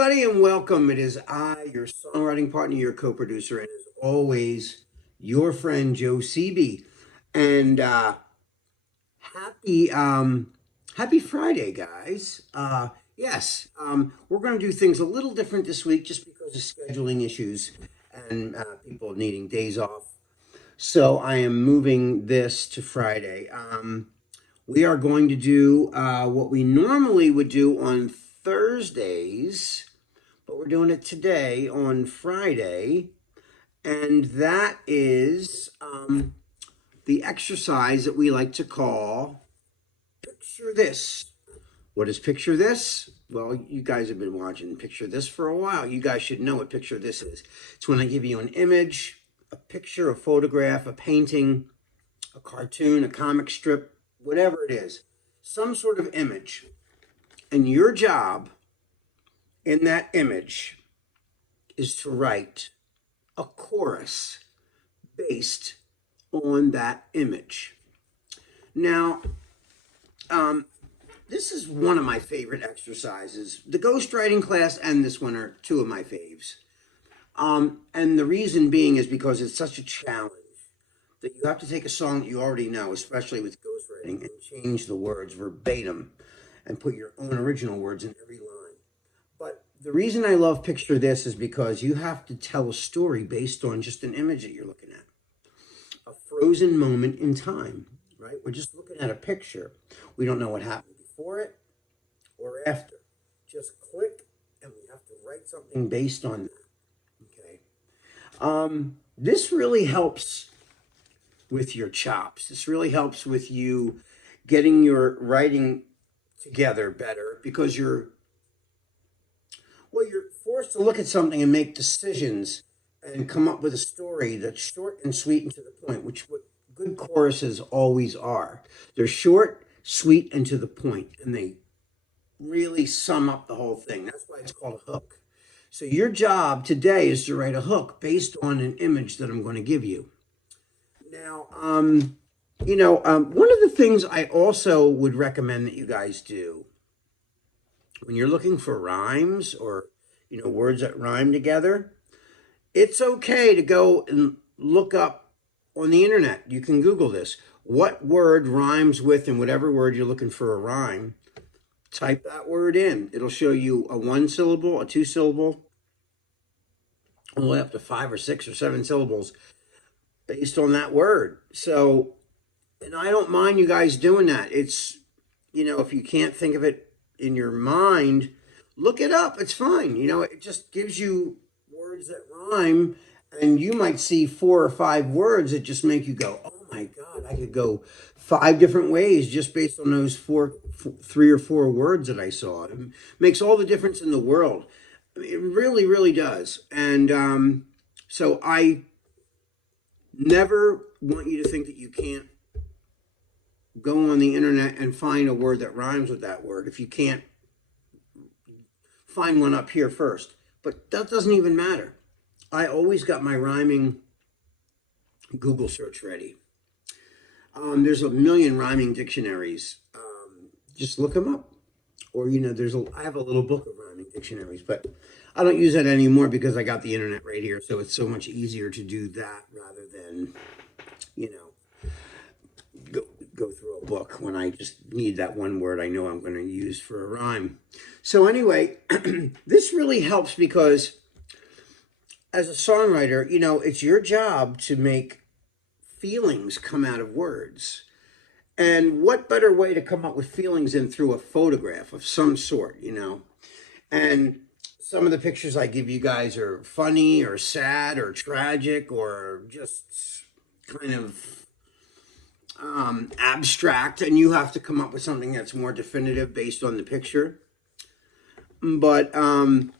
everybody, and welcome. It is I, your songwriting partner, your co-producer, and as always, your friend Joe Seeby. And happy happy Friday, guys. Yes, we're going to do things a little different this week, just because of scheduling issues and people needing days off. So I am moving this to Friday. We are going to do what we normally would do on Thursdays, but we're doing it today on Friday, and that is the exercise that we like to call Picture This. What is Picture This? Well, you guys have been watching Picture This for a while. You guys should know what Picture This is. It's when I give you an image, a picture, a photograph, a painting, a cartoon, a comic strip, whatever it is, some sort of image. And your job in that image is to write a chorus based on that image. Now, this is one of my favorite exercises. The ghostwriting class and this one are two of my faves. And the reason being is because it's such a challenge that you have to take a song that you already know, especially with ghostwriting, and change the words verbatim and put your own original words in every line. But the reason I love Picture This is because you have to tell a story based on just an image that you're looking at. A frozen moment in time, right? We're just looking at a picture. We don't know what happened before it or after. Just click and we have to write something based on that. Okay. This really helps with your chops. This really helps with you getting your writing together better because you're forced to look at something and make decisions and come up with a story that's short and sweet and to the point, which what good choruses always are. They're short, sweet, and to the point, and they really sum up the whole thing. That's why it's called a hook. So your job today is to write a hook based on an image that I'm going to give you. Now, one of the things I also would recommend that you guys do when you're looking for rhymes or, words that rhyme together, it's okay to go and look up on the internet. You can Google this. What word rhymes with, and whatever word you're looking for a rhyme, type that word in. It'll show you a 1 syllable, a 2 syllable, all the way up to 5 or 6 or 7 syllables based on that word. So, and I don't mind you guys doing that. It's, if you can't think of it in your mind, look it up. It's fine. It just gives you words that rhyme, and you might see 4 or 5 words that just make you go, oh my God, I could go 5 different ways just based on those 3 or 4 words that I saw. It makes all the difference in the world. I mean, it really, really does. And so I never want you to think that you can't go on the internet and find a word that rhymes with that word if you can't find one up here first. But that doesn't even matter. I always got my rhyming Google search ready. There's a million rhyming dictionaries. Just look them up. Or, I have a little book of rhyming dictionaries, but I don't use that anymore because I got the internet right here. So it's so much easier to do that rather than, go through a book when I just need that one word I know I'm going to use for a rhyme. So anyway, this really helps because as a songwriter, it's your job to make feelings come out of words. And what better way to come up with feelings than through a photograph of some sort, And some of the pictures I give you guys are funny or sad or tragic or just kind of abstract, and you have to come up with something that's more definitive based on the picture. But, I'm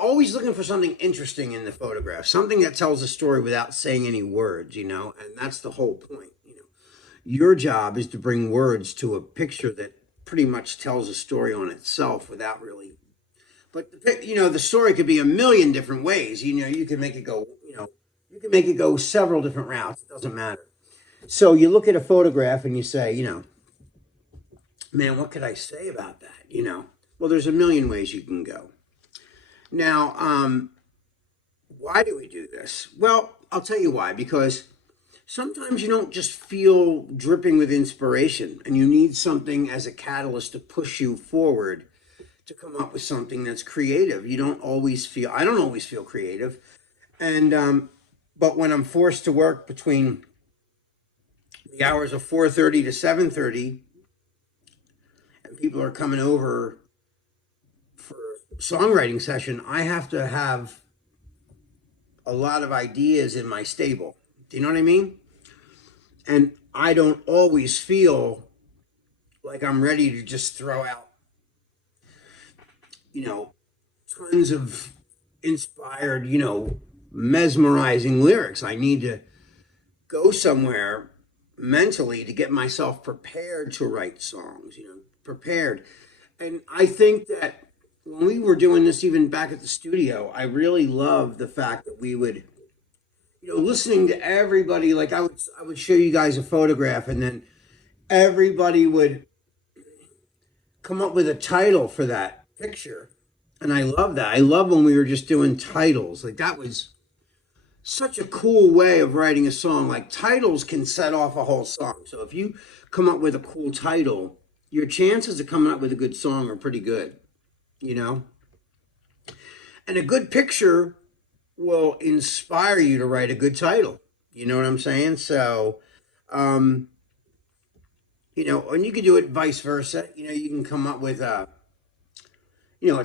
always looking for something interesting in the photograph, something that tells a story without saying any words, and that's the whole point. Your job is to bring words to a picture that pretty much tells a story on itself without really, but the story could be a million different ways. You can make it go, several different routes. It doesn't matter. So you look at a photograph and you say, man, what could I say about that? Well, there's a million ways you can go. Now, why do we do this? Well, I'll tell you why. Because sometimes you don't just feel dripping with inspiration and you need something as a catalyst to push you forward to come up with something that's creative. You don't always feel, I don't always feel creative. And, but when I'm forced to work between the hours of 4:30 to 7:30 and people are coming over for songwriting session, I have to have a lot of ideas in my stable. Do you know what I mean? And I don't always feel like I'm ready to just throw out, you know, tons of inspired, mesmerizing lyrics. I need to go somewhere mentally to get myself prepared to write songs, prepared. And I think that when we were doing this, even back at the studio, I really loved the fact that we would, listening to everybody. Like I would show you guys a photograph, and then everybody would come up with a title for that picture. And I love that. I love when we were just doing titles. Like that was such a cool way of writing a song. Like titles can set off a whole song. So if you come up with a cool title, your chances of coming up with a good song are pretty good, you know? And a good picture will inspire you to write a good title. You know what I'm saying? So, um, and you can do it vice versa. You can come up with a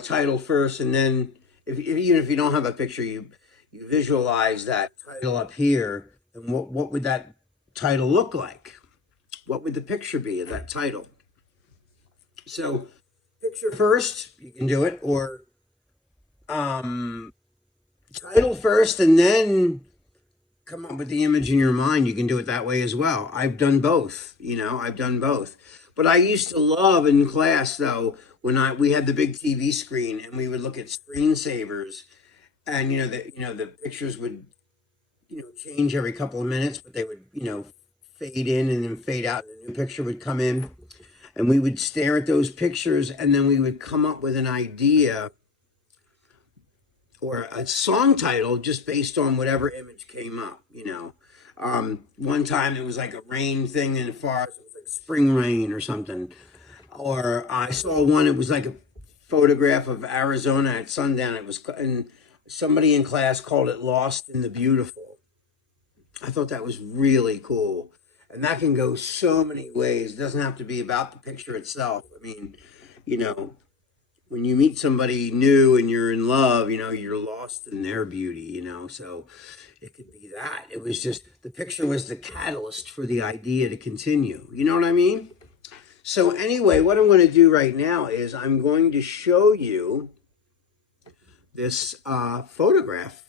title first, and then if even if you don't have a picture, you visualize that title up here, and what would that title look like? What would the picture be of that title? So picture first, you can do it, or um, title first, and then come up with the image in your mind. You can do it that way as well. I've done both. I've done both. But I used to love in class though when we had the big TV screen and we would look at screensavers, and the pictures would change every couple of minutes, but they would fade in and then fade out, and a new picture would come in, and we would stare at those pictures, and then we would come up with an idea or a song title just based on whatever image came up. One time it was like a rain thing in the forest, it was like spring rain or something. Or I saw one, it was like a photograph of Arizona at sundown. It was, and somebody in class called it Lost in the Beautiful. I thought that was really cool. And that can go so many ways. It doesn't have to be about the picture itself. I mean, you know, when you meet somebody new and you're in love, you're lost in their beauty. So it could be that. It was just the picture was the catalyst for the idea to continue. You know what I mean? So, anyway, what I'm going to do right now is I'm going to show you this photograph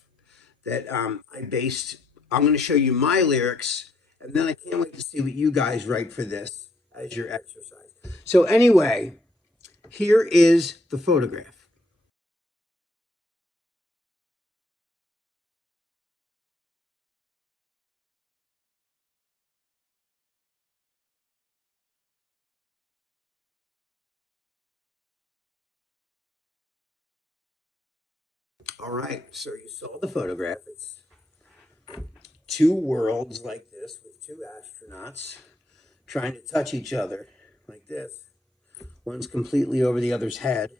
that I based. I'm going to show you my lyrics, and then I can't wait to see what you guys write for this as your exercise. So, anyway, here is the photograph. All right, so you saw the photograph. It's two worlds like this with two astronauts trying to touch each other like this. One's completely over the other's head.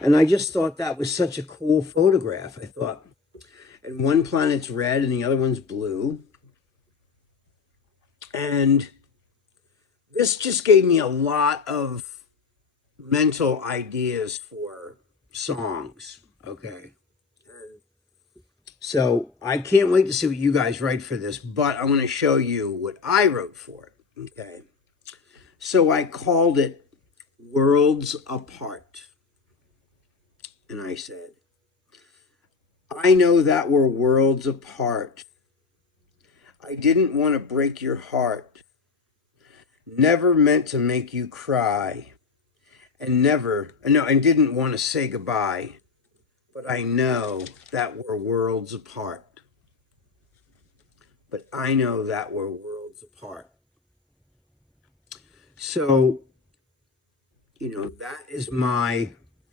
And I just thought that was such a cool photograph. I thought, and one planet's red and the other one's blue. And this just gave me a lot of mental ideas for songs. Okay. And so I can't wait to see what you guys write for this, but I'm going to show you what I wrote for it. Okay. So I called it Worlds Apart. And I said, I know that we're worlds apart. I didn't want to break your heart. Never meant to make you cry. And never, no, and didn't want to say goodbye. But I know that we're worlds apart. But I know that we're worlds apart. So,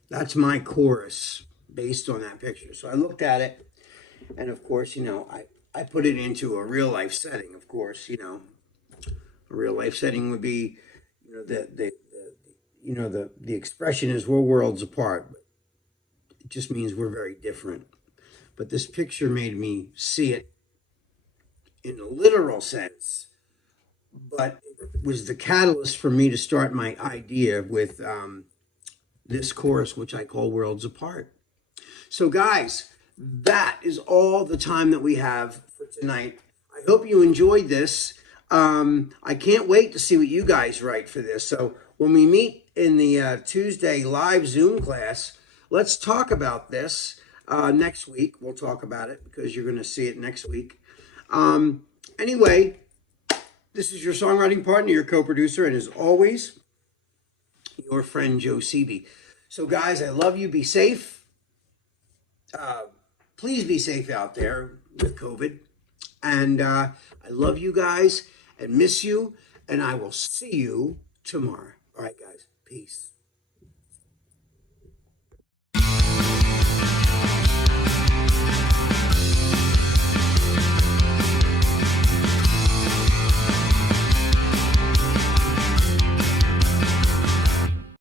that's my chorus. based on that picture. So I looked at it, and of course, I put it into a real life setting. Of course, a real life setting would be, the expression is we're worlds apart. It just means we're very different. But this picture made me see it in a literal sense, but it was the catalyst for me to start my idea with this course, which I call Worlds Apart. So, guys, that is all the time that we have for tonight. I hope you enjoyed this. I can't wait to see what you guys write for this. So, when we meet in the Tuesday live Zoom class, let's talk about this next week. We'll talk about it because you're going to see it next week. Anyway, this is your songwriting partner, your co-producer, and as always, your friend Joe Seavey. So, guys, I love you. Be safe. Please be safe out there with COVID. And I love you guys and miss you. And I will see you tomorrow. All right, guys. Peace.